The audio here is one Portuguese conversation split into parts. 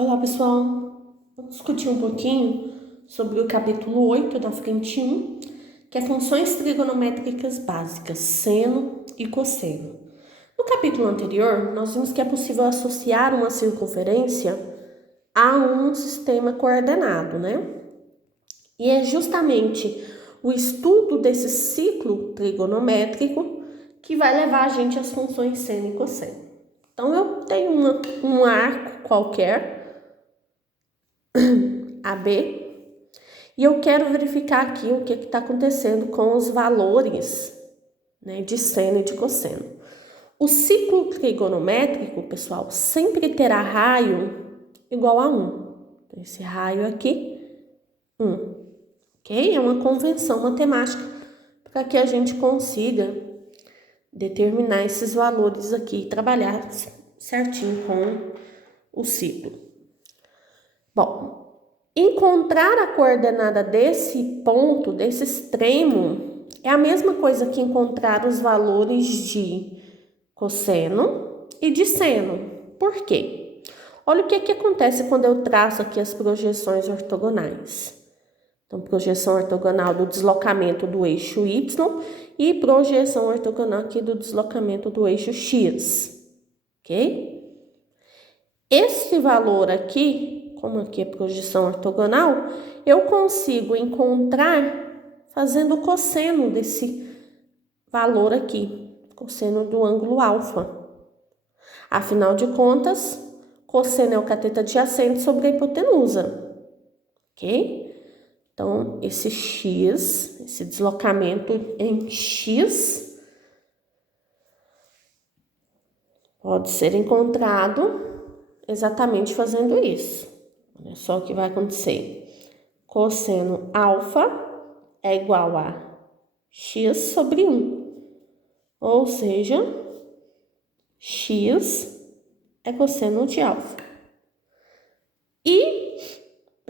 Olá, pessoal. Vamos discutir um pouquinho sobre o capítulo 8 da frente 1, que é funções trigonométricas básicas, seno e cosseno. No capítulo anterior, nós vimos que é possível associar uma circunferência a um sistema coordenado, né? E é justamente o estudo desse ciclo trigonométrico que vai levar a gente às funções seno e cosseno. Então, eu tenho um arco qualquer, AB, e eu quero verificar aqui o que está acontecendo com os valores, né, de seno e de cosseno. O ciclo trigonométrico, pessoal, sempre terá raio igual a 1. Esse raio aqui, 1. Ok? É uma convenção matemática para que a gente consiga determinar esses valores aqui e trabalhar certinho com o ciclo. Bom, encontrar a coordenada desse ponto, desse extremo, é a mesma coisa que encontrar os valores de cosseno e de seno. Por quê? Olha o que acontece quando eu traço aqui as projeções ortogonais. Então, projeção ortogonal do deslocamento do eixo Y e projeção ortogonal aqui do deslocamento do eixo X. Ok? Esse valor aqui, como aqui é projeção ortogonal, eu consigo encontrar fazendo o cosseno desse valor aqui, cosseno do ângulo alfa. Afinal de contas, cosseno é o cateto adjacente sobre a hipotenusa, ok? Então, esse x, esse deslocamento em x, pode ser encontrado exatamente fazendo isso. Olha só o que vai acontecer. Cosseno alfa é igual a x sobre 1. Ou seja, x é cosseno de alfa. E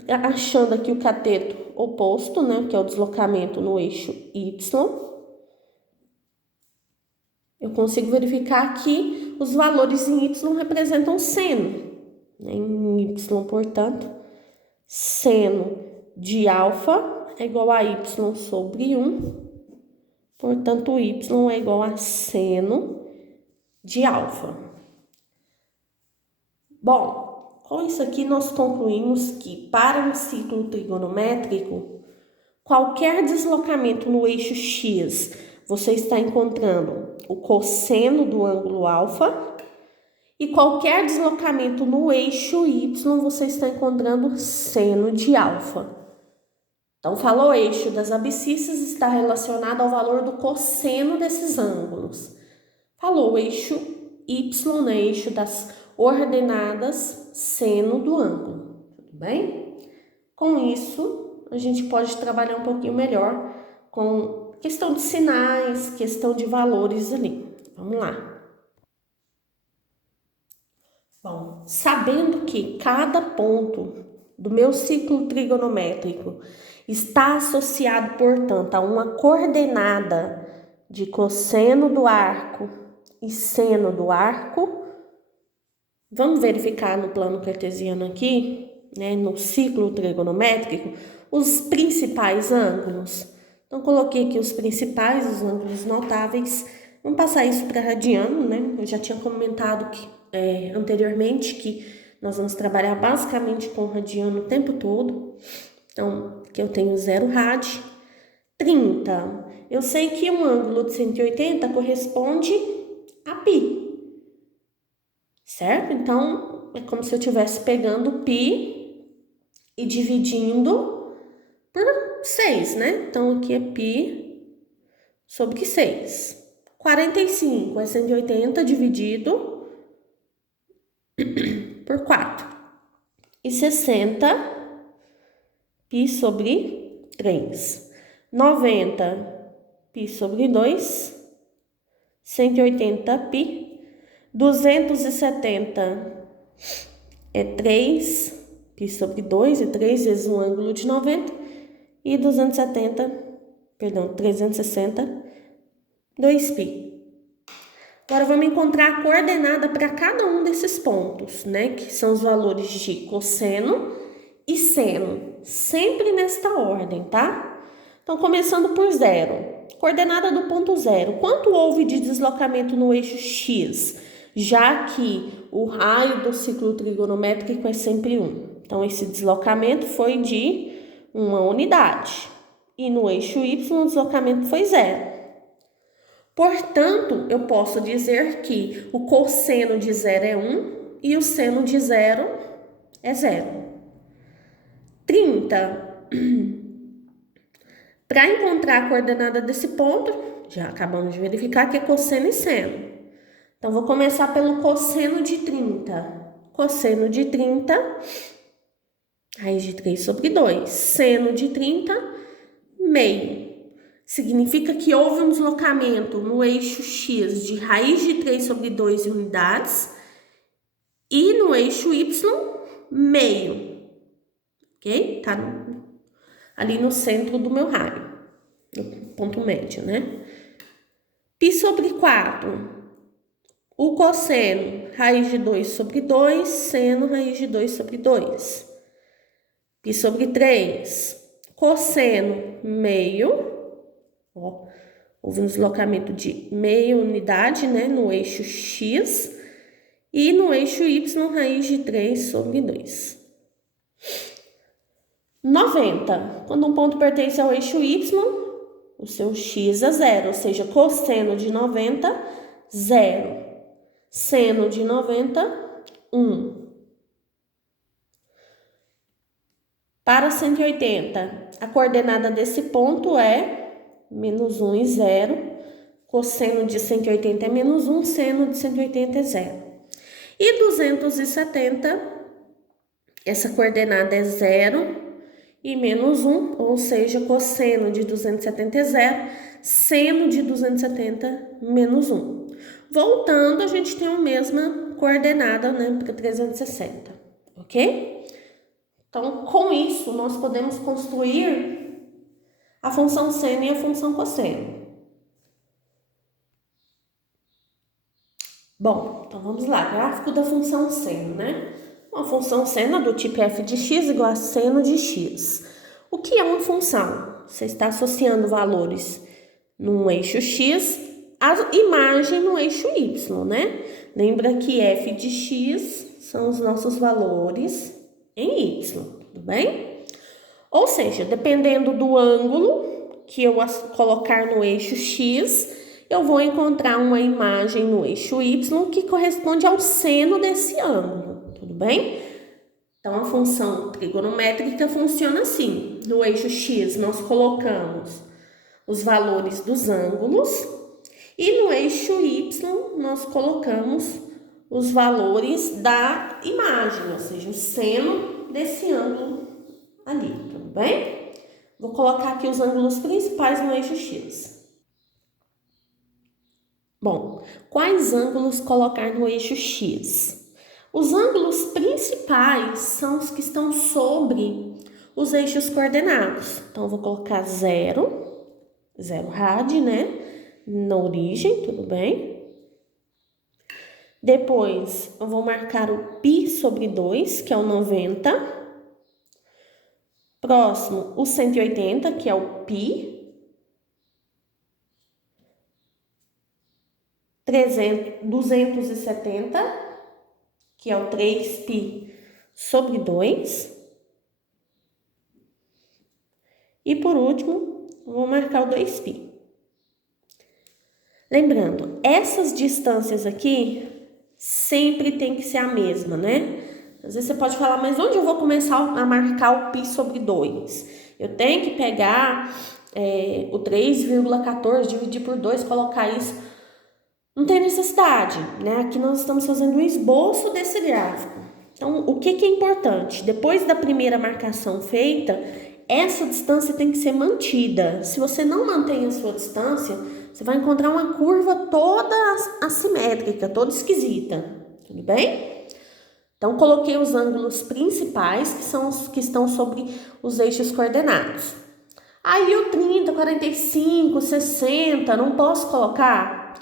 achando aqui o cateto oposto, né, que é o deslocamento no eixo y, eu consigo verificar que os valores em y representam seno. Em y, portanto, seno de alfa é igual a y sobre 1. Portanto, y é igual a seno de alfa. Bom, com isso aqui nós concluímos que para um ciclo trigonométrico, qualquer deslocamento no eixo x, você está encontrando o cosseno do ângulo alfa, e qualquer deslocamento no eixo y, você está encontrando seno de alfa. Então, falou eixo das abscissas, está relacionado ao valor do cosseno desses ângulos. Falou eixo y, né, eixo das ordenadas, seno do ângulo. Tudo bem? Com isso, a gente pode trabalhar um pouquinho melhor com questão de sinais, questão de valores ali. Vamos lá. Bom, sabendo que cada ponto do meu ciclo trigonométrico está associado, portanto, a uma coordenada de cosseno do arco e seno do arco, vamos verificar no plano cartesiano aqui, né, no ciclo trigonométrico, os principais ângulos. Então, coloquei aqui os principais, os ângulos notáveis. Vamos passar isso para radiano, né? Eu já tinha comentado que, anteriormente que nós vamos trabalhar basicamente com radiano o tempo todo. Então, aqui eu tenho 0 rad. 30. Eu sei que um ângulo de 180 corresponde a π. Certo? Então, é como se eu estivesse pegando π e dividindo por 6, né? Então, aqui é π sobre 6. 45 é 180 dividido por 4. E 60, π sobre 3. 90, π sobre 2. 180, π. 270 é 3, π sobre 2, é 3 vezes um ângulo de 90. E 360, 2π. Agora, vamos encontrar a coordenada para cada um desses pontos, né? Que são os valores de cosseno e seno, sempre nesta ordem, tá? Então, começando por zero. Coordenada do ponto zero. Quanto houve de deslocamento no eixo X? Já que o raio do ciclo trigonométrico é sempre 1. Então, esse deslocamento foi de 1 unidade. E no eixo Y, o deslocamento foi 0. Portanto, eu posso dizer que o cosseno de 0 é 1 e o seno de 0 é 0. 30. Para encontrar a coordenada desse ponto, já acabamos de verificar que é cosseno e seno. Então, vou começar pelo cosseno de 30. Cosseno de 30, raiz de 3 sobre 2. Seno de 30, meio. Significa que houve um deslocamento no eixo X de raiz de 3 sobre 2 unidades e no eixo Y, meio. Ok? Tá ali no centro do meu raio, no ponto médio, né? Π sobre 4. O cosseno, raiz de 2 sobre 2, seno, raiz de 2 sobre 2. Π sobre 3. Cosseno, meio. Ó, houve um deslocamento de meia unidade, né, no eixo X e no eixo Y, raiz de 3 sobre 2. 90. Quando um ponto pertence ao eixo Y, o seu X é 0, ou seja, cosseno de 90, 0. Seno de 90, 1. Para 180, a coordenada desse ponto é menos 1 e 0. Cosseno de 180 é menos 1, seno de 180 é 0. E 270, essa coordenada é 0 e menos 1, ou seja, cosseno de 270 é 0, seno de 270 menos 1. Voltando, a gente tem a mesma coordenada, né, para 360, ok? Então, com isso, nós podemos construir a função seno e a função cosseno. Bom, então vamos lá, gráfico da função seno, né? Uma função seno é do tipo f de x igual a seno de x. O que é uma função? Você está associando valores num eixo x à imagem no eixo y, né? Lembra que f de x são os nossos valores em y, tudo bem? Ou seja, dependendo do ângulo que eu colocar no eixo x, eu vou encontrar uma imagem no eixo y que corresponde ao seno desse ângulo, tudo bem? Então, a função trigonométrica funciona assim. No eixo x, nós colocamos os valores dos ângulos e no eixo y, nós colocamos os valores da imagem, ou seja, o seno desse ângulo ali, tudo bem? Vou colocar aqui os ângulos principais no eixo x. Bom, quais ângulos colocar no eixo x? Os ângulos principais são os que estão sobre os eixos coordenados. Então, eu vou colocar 0 rad, né? Na origem, tudo bem? Depois, eu vou marcar o π sobre 2, que é o 90. Próximo, o 180, que é o π. 270, que é o 3π sobre 2. E por último, vou marcar o 2π. Lembrando, essas distâncias aqui sempre tem que ser a mesma, né? Às vezes você pode falar, mas onde eu vou começar a marcar o π sobre 2? Eu tenho que pegar o 3,14, dividir por 2, colocar isso. Não tem necessidade, né? Aqui nós estamos fazendo um esboço desse gráfico. Então, o que é importante? Depois da primeira marcação feita, essa distância tem que ser mantida. Se você não mantém a sua distância, você vai encontrar uma curva toda assimétrica, toda esquisita. Tudo bem? Então, coloquei os ângulos principais, que são os que estão sobre os eixos coordenados. Aí, o 30, 45, 60, não posso colocar?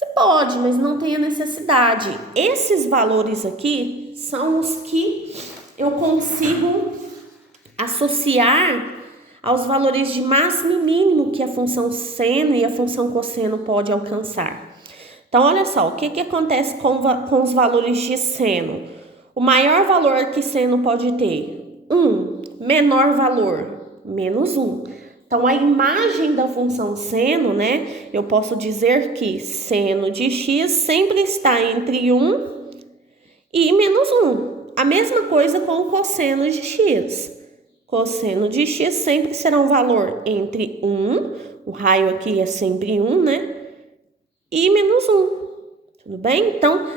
Você pode, mas não tem a necessidade. Esses valores aqui são os que eu consigo associar aos valores de máximo e mínimo que a função seno e a função cosseno pode alcançar. Então, olha só, o que acontece com os valores de seno? O maior valor que seno pode ter? 1. Menor valor? Menos 1. Então, a imagem da função seno, né? Eu posso dizer que seno de x sempre está entre 1 e menos 1. A mesma coisa com o cosseno de x. Cosseno de x sempre será um valor entre 1, o raio aqui é sempre 1, né? E menos 1. Tudo bem? Então,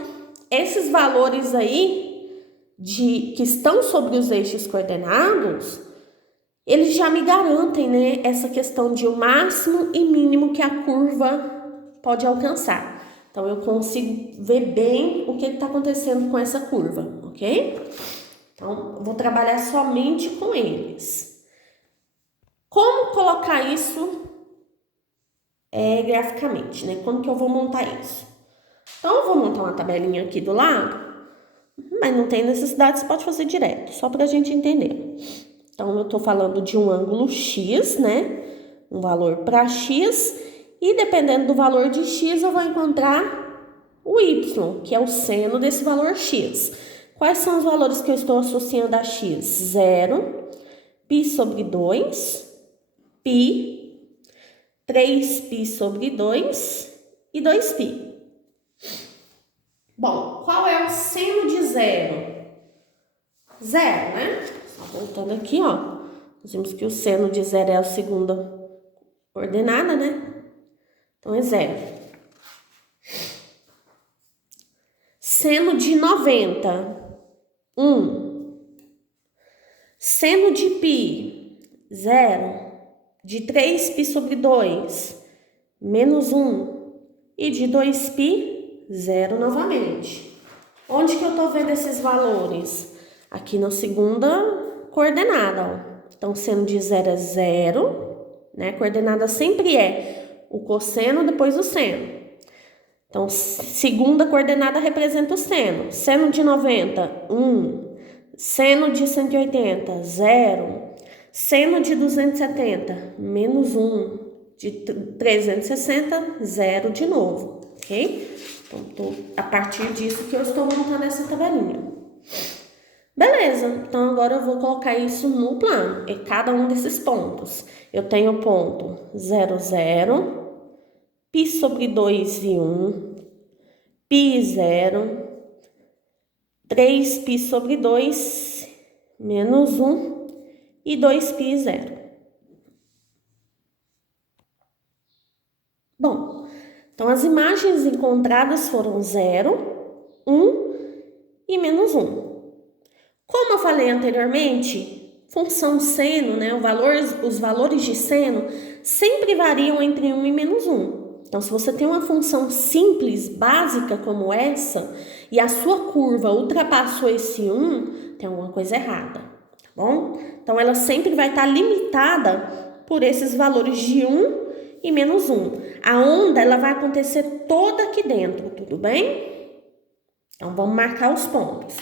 esses valores aí que estão sobre os eixos coordenados, eles já me garantem, né, essa questão de o máximo e mínimo que a curva pode alcançar. Então, eu consigo ver bem o que está acontecendo com essa curva, ok? Então, eu vou trabalhar somente com eles. Como colocar isso graficamente, né? Como que eu vou montar isso? Então, eu vou montar uma tabelinha aqui do lado, mas não tem necessidade, você pode fazer direto, só para a gente entender. Então, eu estou falando de um ângulo x, né? Um valor para x, e dependendo do valor de x, eu vou encontrar o y, que é o seno desse valor x. Quais são os valores que eu estou associando a x? 0, π sobre 2, π, 3π sobre 2 e 2π. Bom, qual é o seno de 0? 0, né? Só voltando aqui, ó. Nós vimos que o seno de 0 é a segunda ordenada, né? Então, é 0. Seno de 90, 1. Seno de π, 0. De 3π sobre 2, menos 1. E de 2π, 0 novamente. Onde que eu tô vendo esses valores? Aqui na segunda coordenada, ó. Então, seno de 0 é 0, né? A coordenada sempre é o cosseno depois o seno. Então, segunda coordenada representa o seno. Seno de 90, 1. Seno de 180, 0. Seno de 270, menos 1. De 360, 0 de novo, ok? Então, a partir disso que eu estou montando essa tabelinha. Beleza, então agora eu vou colocar isso no plano, em cada um desses pontos. Eu tenho o ponto 0, 0, π sobre 2 e 1, π 0, 3π sobre 2, menos 1 e 2π 0. Bom, então as imagens encontradas foram 0, 1 e menos 1. Como eu falei anteriormente, função seno, né, os valores de seno sempre variam entre 1 e menos 1. Então, se você tem uma função simples, básica como essa, e a sua curva ultrapassou esse 1, tem alguma coisa errada, tá bom? Então, ela sempre vai estar limitada por esses valores de 1 e menos 1. A onda, ela vai acontecer toda aqui dentro, tudo bem? Então, vamos marcar os pontos.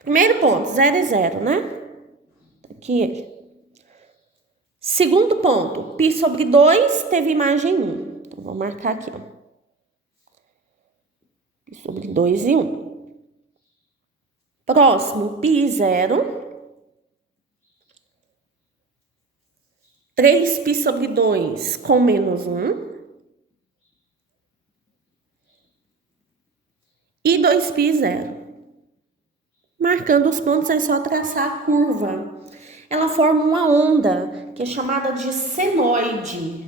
Primeiro ponto, 0 é 0, né? Aqui ele. Segundo ponto, π sobre 2 teve imagem 1. Então, vou marcar aqui, ó. π sobre 2 e 1. Próximo, π 0. 3π sobre 2 com menos 1. E 2π 0. Marcando os pontos é só traçar a curva. Ela forma uma onda, que é chamada de senoide.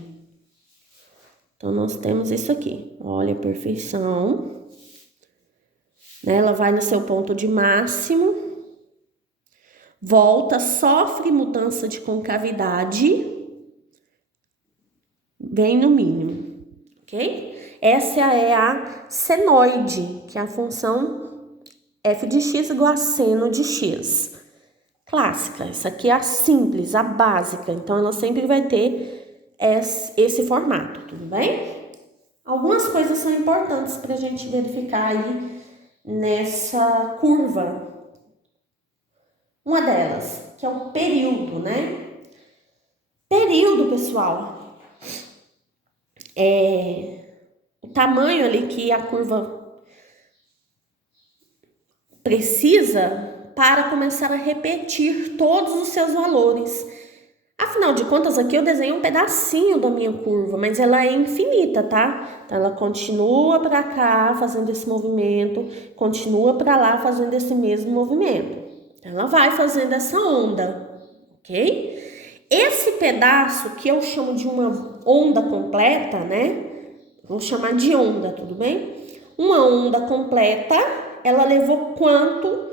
Então, nós temos isso aqui. Olha a perfeição. Ela vai no seu ponto de máximo. Volta, sofre mudança de concavidade. Vem no mínimo, ok? Essa é a senoide, que é a função f de x igual a seno de x. Clássica, essa aqui é a simples, a básica. Então, ela sempre vai ter esse formato, tudo bem? Algumas coisas são importantes para a gente verificar aí nessa curva. Uma delas, que é o período, né? Período, pessoal, é o tamanho ali que a curva precisa para começar a repetir todos os seus valores. Afinal de contas, aqui eu desenho um pedacinho da minha curva, mas ela é infinita, tá? Então, ela continua para cá fazendo esse movimento, continua para lá fazendo esse mesmo movimento. Ela vai fazendo essa onda, ok? Esse pedaço que eu chamo de uma onda completa, né? Vou chamar de onda, tudo bem? Uma onda completa, ela levou quanto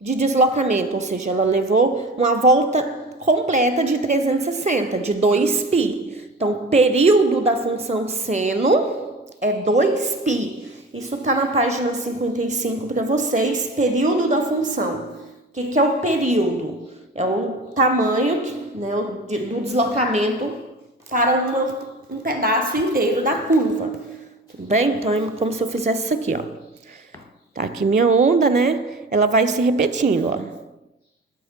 de deslocamento? Ou seja, ela levou uma volta completa de 360, de 2π. Então, o período da função seno é 2π. Isso está na página 55 para vocês, período da função. O que é o período? É o tamanho, né, do deslocamento para um pedaço inteiro da curva. Tudo bem? Então, é como se eu fizesse isso aqui, ó. Tá aqui minha onda, né? Ela vai se repetindo, ó.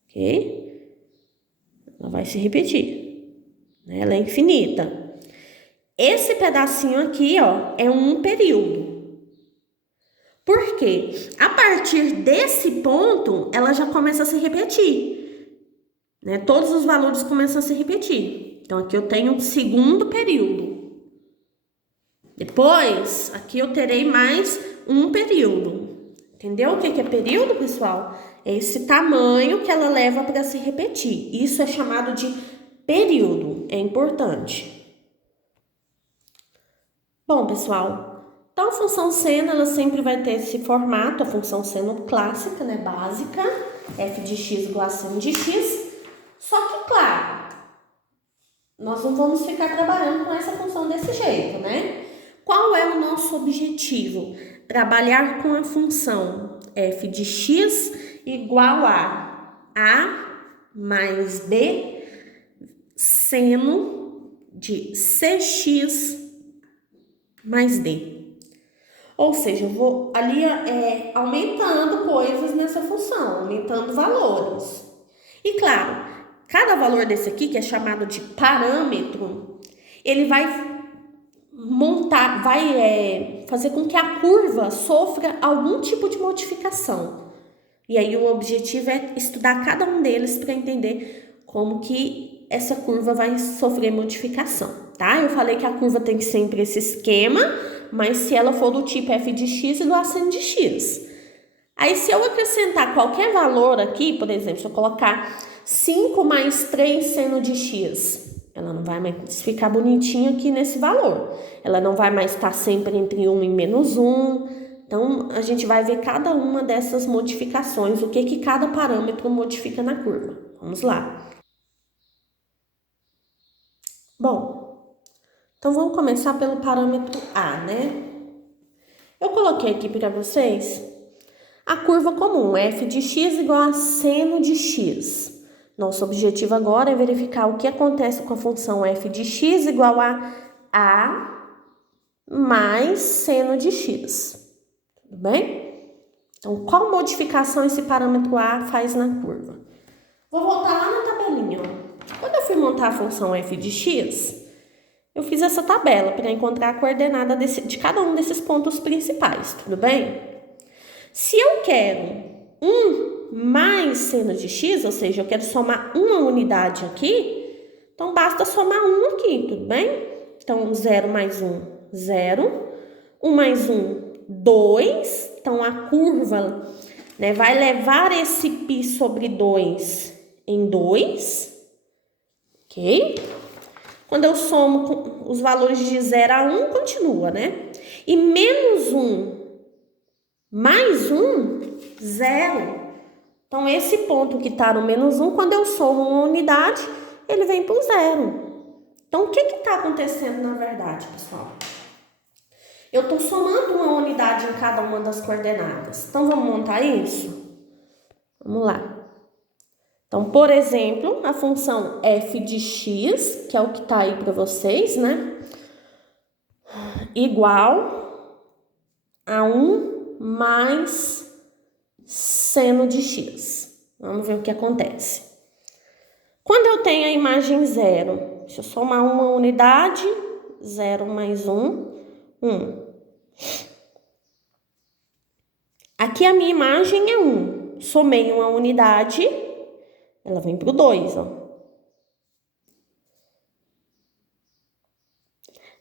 Ok? Ela vai se repetir. Né? Ela é infinita. Esse pedacinho aqui, ó, é um período. Por quê? A partir desse ponto, ela já começa a se repetir. Né? Todos os valores começam a se repetir. Então, aqui eu tenho um segundo período. Depois, aqui eu terei mais um período. Entendeu o que é período, pessoal? É esse tamanho que ela leva para se repetir. Isso é chamado de período. É importante. Bom, pessoal, então a função seno, ela sempre vai ter esse formato, a função seno clássica, né, básica, f de x igual a seno de x. Só que, claro, nós não vamos ficar trabalhando com essa função desse jeito, né? Qual é o nosso objetivo? Trabalhar com a função f de x igual a mais b seno de cx mais d. Ou seja, eu vou ali aumentando coisas nessa função, aumentando valores. E claro, cada valor desse aqui, que é chamado de parâmetro, ele vai fazer com que a curva sofra algum tipo de modificação. E aí o objetivo é estudar cada um deles para entender como que essa curva vai sofrer modificação, tá? Eu falei que a curva tem sempre esse esquema, mas se ela for do tipo f de x e do seno de x. Aí se eu acrescentar qualquer valor aqui, por exemplo, se eu colocar 5 mais 3 seno de x, ela não vai mais ficar bonitinha aqui nesse valor. Ela não vai mais estar sempre entre 1 e menos 1. Então, a gente vai ver cada uma dessas modificações, o que cada parâmetro modifica na curva. Vamos lá. Bom, então vamos começar pelo parâmetro A, né? Eu coloquei aqui para vocês a curva comum, f de x igual a seno de x. Nosso objetivo agora é verificar o que acontece com a função f de x igual a mais seno de x. Tudo bem? Então, qual modificação esse parâmetro A faz na curva? Vou voltar lá na tabelinha, ó. Quando eu fui montar a função f de x, eu fiz essa tabela para encontrar a coordenada de cada um desses pontos principais, tudo bem? Se eu quero 1 mais seno de x, ou seja, eu quero somar uma unidade aqui, então basta somar 1 aqui, tudo bem? Então, 0 mais 1, 0. 1 mais 1, 2. Então, a curva, né, vai levar esse π sobre 2 em 2, ok? Quando eu somo os valores de 0 a 1, continua, né? E menos 1 mais 1, 0. Então, esse ponto que está no menos 1, quando eu somo uma unidade, ele vem para o 0. Então, o que está acontecendo na verdade, pessoal? Eu estou somando uma unidade em cada uma das coordenadas. Então, vamos montar isso? Vamos lá. Então, por exemplo, a função f de x, que é o que está aí para vocês, né? igual a 1 mais seno de x. Vamos ver o que acontece. Quando eu tenho a imagem 0, deixa eu somar uma unidade, 0 mais 1, 1. Aqui a minha imagem é 1. Somei uma unidade, ela vem para o 2, ó.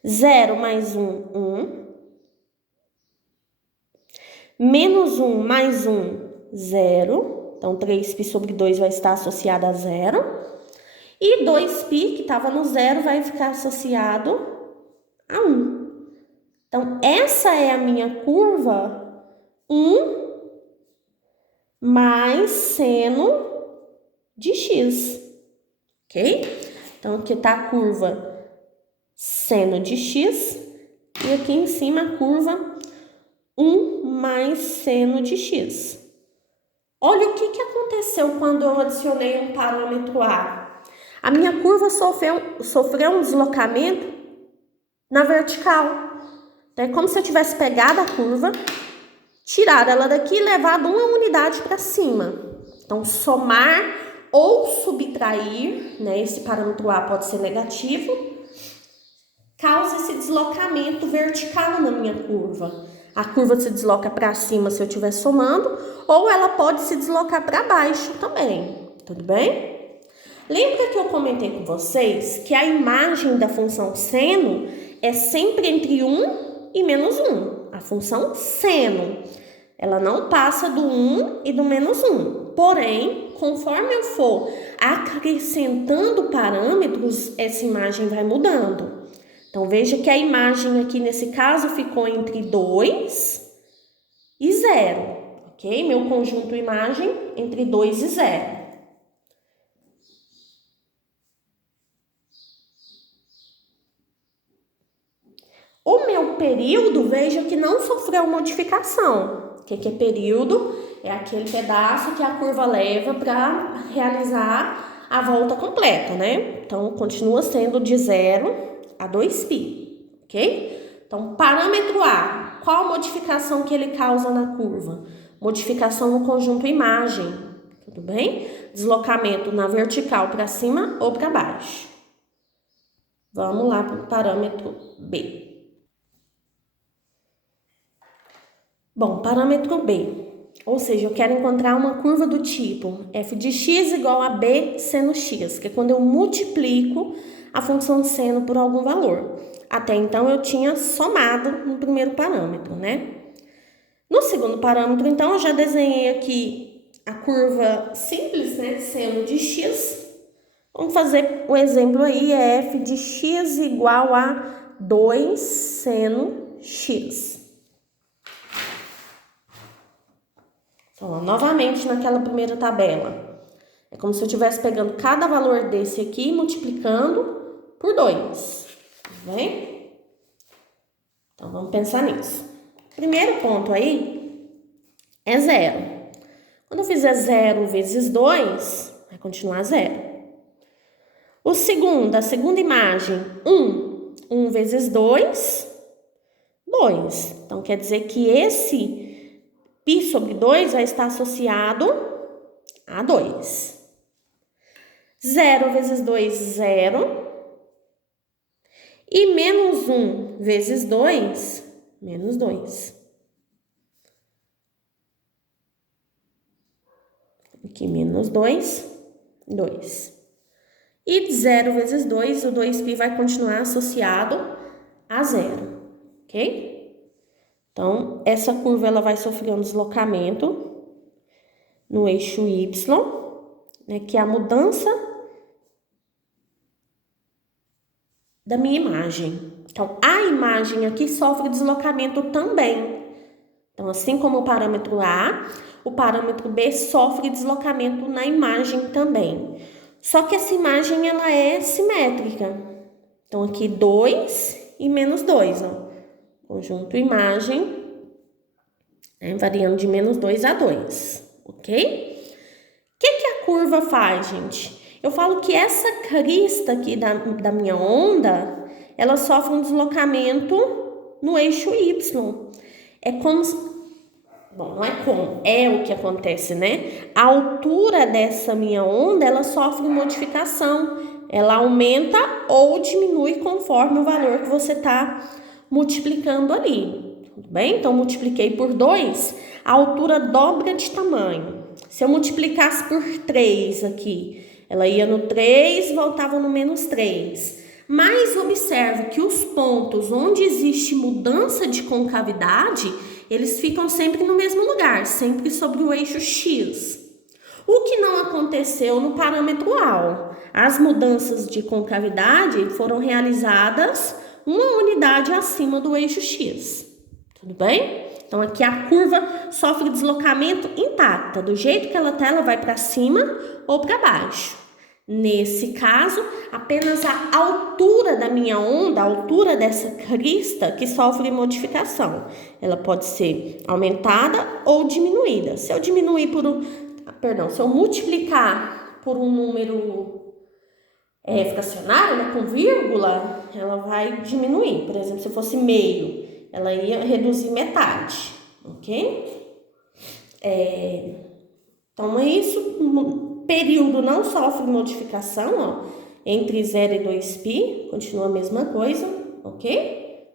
0 mais 1, 1. Menos 1 mais 1, 0. Então, 3π sobre 2 vai estar associado a 0. E 2π, que estava no 0, vai ficar associado a 1. Então, essa é a minha curva 1 mais seno de x, ok? Então, aqui está a curva seno de x e aqui em cima a curva 1 mais seno de x. Olha o que aconteceu quando eu adicionei um parâmetro a. A minha curva sofreu um deslocamento na vertical. Então, é como se eu tivesse pegado a curva, tirado ela daqui e levado uma unidade para cima. Então, somar ou subtrair, né? Esse parâmetro a pode ser negativo, causa esse deslocamento vertical na minha curva. A curva se desloca para cima se eu estiver somando, ou ela pode se deslocar para baixo também, tudo bem? Lembra que eu comentei com vocês que a imagem da função seno é sempre entre 1 e menos 1, a função seno. Ela não passa do 1 e do menos 1. Porém, conforme eu for acrescentando parâmetros, essa imagem vai mudando. Então, veja que a imagem aqui, nesse caso, ficou entre 2 e 0, ok? Meu conjunto imagem entre 2 e 0. O meu período, veja que não sofreu modificação. O que é período? É aquele pedaço que a curva leva para realizar a volta completa, né? Então, continua sendo de 0 a 2π, ok? Então, parâmetro A, qual a modificação que ele causa na curva? Modificação no conjunto imagem, tudo bem? Deslocamento na vertical para cima ou para baixo. Vamos lá para o parâmetro B. Bom, parâmetro B, ou seja, eu quero encontrar uma curva do tipo f de x igual a b seno x, que é quando eu multiplico a função seno por algum valor. Até então, eu tinha somado no primeiro parâmetro, né? No segundo parâmetro, então, eu já desenhei aqui a curva simples, né? Seno de x. Vamos fazer um exemplo aí, é f de x igual a 2 seno x. Então, novamente naquela primeira tabela. É como se eu estivesse pegando cada valor desse aqui e multiplicando por 2. Tá bem? Então, vamos pensar nisso. Primeiro ponto aí é 0. Quando eu fizer 0 vezes 2, vai continuar 0. A segunda imagem, 1. 1 vezes 2, 2. Então, quer dizer que esse π sobre 2 vai estar associado a 2. 0 vezes 2, 0. E menos 1 vezes 2, menos 2. Aqui, menos 2, 2. E 0 vezes 2, o 2π vai continuar associado a 0, ok? Então, essa curva ela vai sofrer um deslocamento no eixo y, né, que é a mudança da minha imagem. Então, a imagem aqui sofre deslocamento também. Então, assim como o parâmetro A, o parâmetro B sofre deslocamento na imagem também. Só que essa imagem, ela é simétrica. Então, aqui 2 e menos 2, ó. Conjunto imagem, né, variando de menos 2 a 2, ok? O que a curva faz, gente? Eu falo que essa crista aqui da minha onda, ela sofre um deslocamento no eixo Y. É como... Bom, não é como, é o que acontece, né? A altura dessa minha onda, ela sofre modificação. Ela aumenta ou diminui conforme o valor que você está multiplicando ali. Tudo bem? Então, multipliquei por 2, a altura dobra de tamanho. Se eu multiplicasse por 3 aqui, ela ia no 3, voltava no menos 3. Mas observe que os pontos onde existe mudança de concavidade, eles ficam sempre no mesmo lugar, sempre sobre o eixo X. O que não aconteceu no parâmetro AL. As mudanças de concavidade foram realizadas uma unidade acima do eixo X. Tudo bem? Então, aqui a curva sofre deslocamento intacta. Do jeito que ela está, ela vai para cima ou para baixo. Nesse caso, apenas a altura da minha onda, a altura dessa crista que sofre modificação. Ela pode ser aumentada ou diminuída. Se eu diminuir se eu multiplicar por um número fracionário, né, com vírgula, ela vai diminuir. Por exemplo, se fosse meio, ela ia reduzir metade, ok? Então, é isso. Período não sofre modificação, ó, entre 0 e 2π, continua a mesma coisa, ok?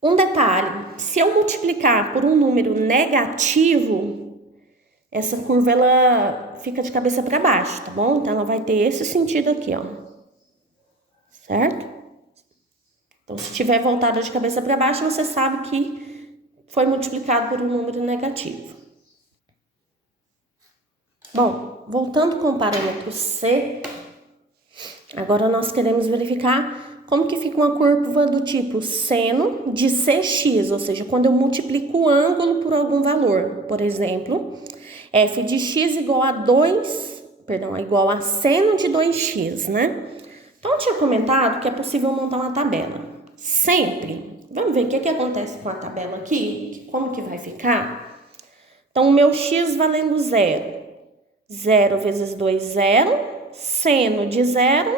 Um detalhe, se eu multiplicar por um número negativo, essa curva ela fica de cabeça para baixo, tá bom? Então, ela vai ter esse sentido aqui, ó, certo? Então, se tiver voltada de cabeça para baixo, você sabe que foi multiplicado por um número negativo. Bom, voltando com o parâmetro C, agora nós queremos verificar como que fica uma curva do tipo seno de cx, ou seja, quando eu multiplico o ângulo por algum valor. Por exemplo, f de x igual a seno de 2x, né? Então, eu tinha comentado que é possível montar uma tabela. Sempre. Vamos ver o que acontece com a tabela aqui? Como que vai ficar? Então, o meu x valendo 0. 0 vezes 2, 0. Seno de 0,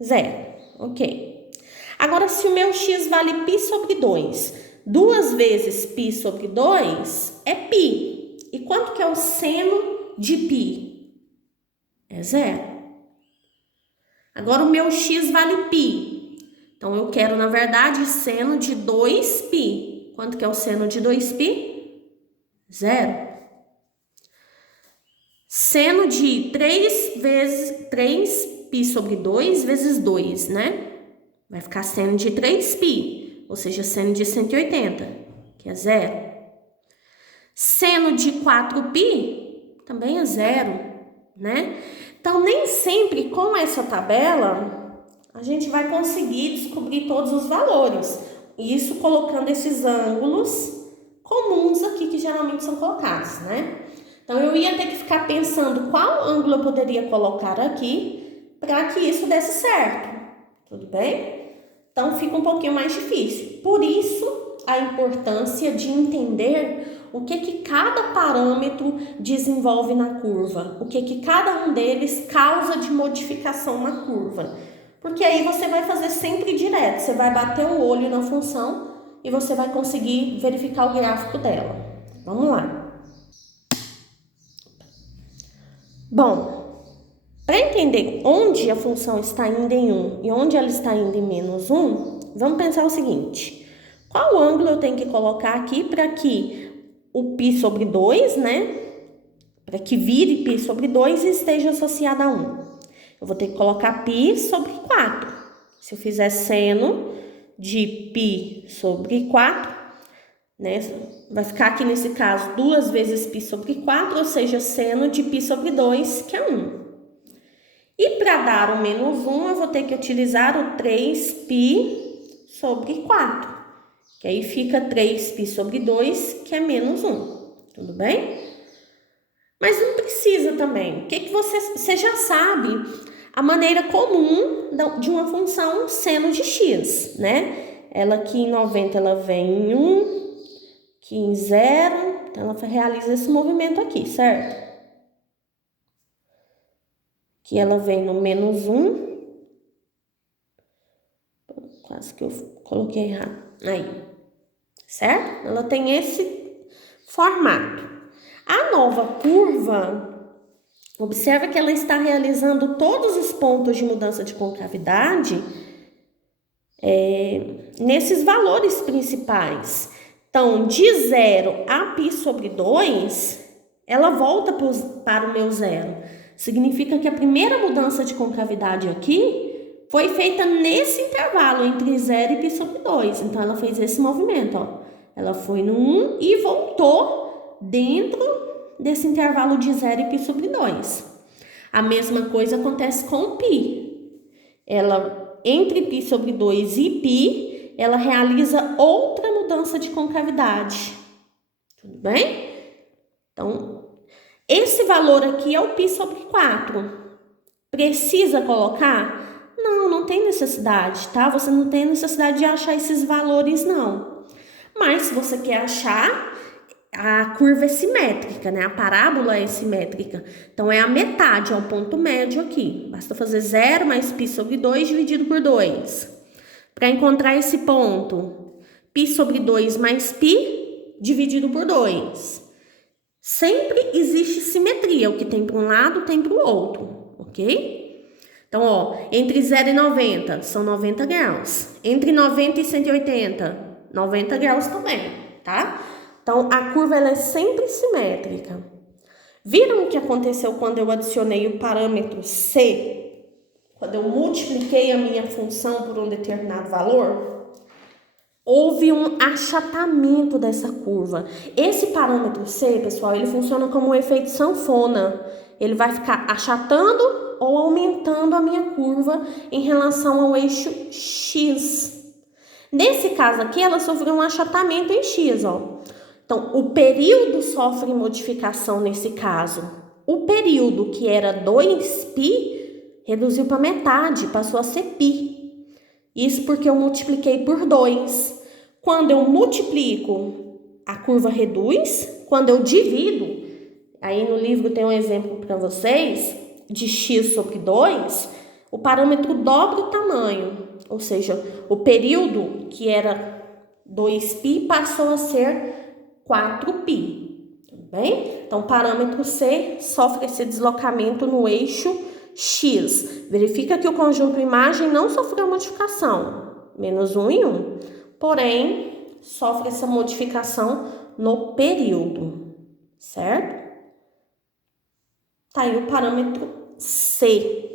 0. Ok. Agora, se o meu x vale π sobre 2, 2 vezes π sobre 2 é π. E quanto que é o seno de π? É 0. Agora, o meu x vale π. Então, eu quero, na verdade, seno de 2π. Quanto que é o seno de 2π? 0. Seno de 3π sobre 2 vezes 2, né? Vai ficar seno de 3π, ou seja, seno de 180, que é 0. Seno de 4π também é 0, né? Então, nem sempre com essa tabela a gente vai conseguir descobrir todos os valores. Isso colocando esses ângulos comuns aqui que geralmente são colocados, né? Então, eu ia ter que ficar pensando qual ângulo eu poderia colocar aqui para que isso desse certo. Tudo bem? Então, fica um pouquinho mais difícil. Por isso, a importância de entender o que cada parâmetro desenvolve na curva, o que cada um deles causa de modificação na curva. Porque aí você vai fazer sempre direto, você vai bater o olho na função e você vai conseguir verificar o gráfico dela. Vamos lá. Bom, para entender onde a função está indo em 1 e onde ela está indo em menos 1, vamos pensar o seguinte. Qual ângulo eu tenho que colocar aqui para que o π sobre 2, né? Para que vire π sobre 2 e esteja associado a 1. Eu vou ter que colocar π sobre 4. Se eu fizer seno de π sobre 4, né? Vai ficar aqui nesse caso 2 vezes π sobre 4, ou seja, seno de π sobre 2, que é 1. E para dar o menos 1, eu vou ter que utilizar o 3π sobre 4, que aí fica 3π sobre 2, que é menos 1. Tudo bem? Mas não precisa também. O que você já sabe a maneira comum de uma função seno de x, né? Ela aqui em 90, ela vem em 1, aqui em 0, então ela realiza esse movimento aqui, certo? Aqui ela vem no menos 1, Quase que eu coloquei errado. Aí, certo? Ela tem esse formato. A nova curva, observa que ela está realizando todos os pontos de mudança de concavidade nesses valores principais. Então, de 0 a π sobre 2, ela volta para o meu zero. Significa que a primeira mudança de concavidade aqui foi feita nesse intervalo entre 0 e π sobre 2. Então, ela fez esse movimento, ó. Ela foi no 1 e voltou dentro desse intervalo de 0 e π sobre 2. A mesma coisa acontece com o π. Ela, entre π sobre 2 e π, ela realiza outra mudança de concavidade. Tudo bem? Então, esse valor aqui é o π sobre 4. Precisa colocar? Não, não tem necessidade, tá? Você não tem necessidade de achar esses valores, não. Mas, se você quer achar, a curva é simétrica, né? A parábola é simétrica. Então, é a metade, é o ponto médio aqui. Basta fazer 0 mais π sobre 2 dividido por 2. Para encontrar esse ponto, π sobre 2 mais π dividido por 2. Sempre existe simetria. O que tem para um lado, tem para o outro, ok? Então, ó, entre 0 e 90 são 90 graus. Entre 90 e 180, 90 graus também, tá? Então, a curva ela é sempre simétrica. Viram o que aconteceu quando eu adicionei o parâmetro C? Quando eu multipliquei a minha função por um determinado valor? Houve um achatamento dessa curva. Esse parâmetro C, pessoal, ele funciona como um efeito sanfona. Ele vai ficar achatando ou aumentando a minha curva em relação ao eixo X. Nesse caso aqui, ela sofreu um achatamento em X, ó. Então, o período sofre modificação nesse caso. O período que era 2π reduziu para metade, passou a ser π. Isso porque eu multipliquei por 2. Quando eu multiplico, a curva reduz. Quando eu divido, aí no livro tem um exemplo para vocês, de x sobre 2, o parâmetro dobra o tamanho. Ou seja, o período que era 2π passou a ser 4π. Tudo bem? Então, o parâmetro C sofre esse deslocamento no eixo X. Verifica que o conjunto imagem não sofreu modificação, menos 1 e 1. Porém, sofre essa modificação no período, certo? Tá aí o parâmetro C.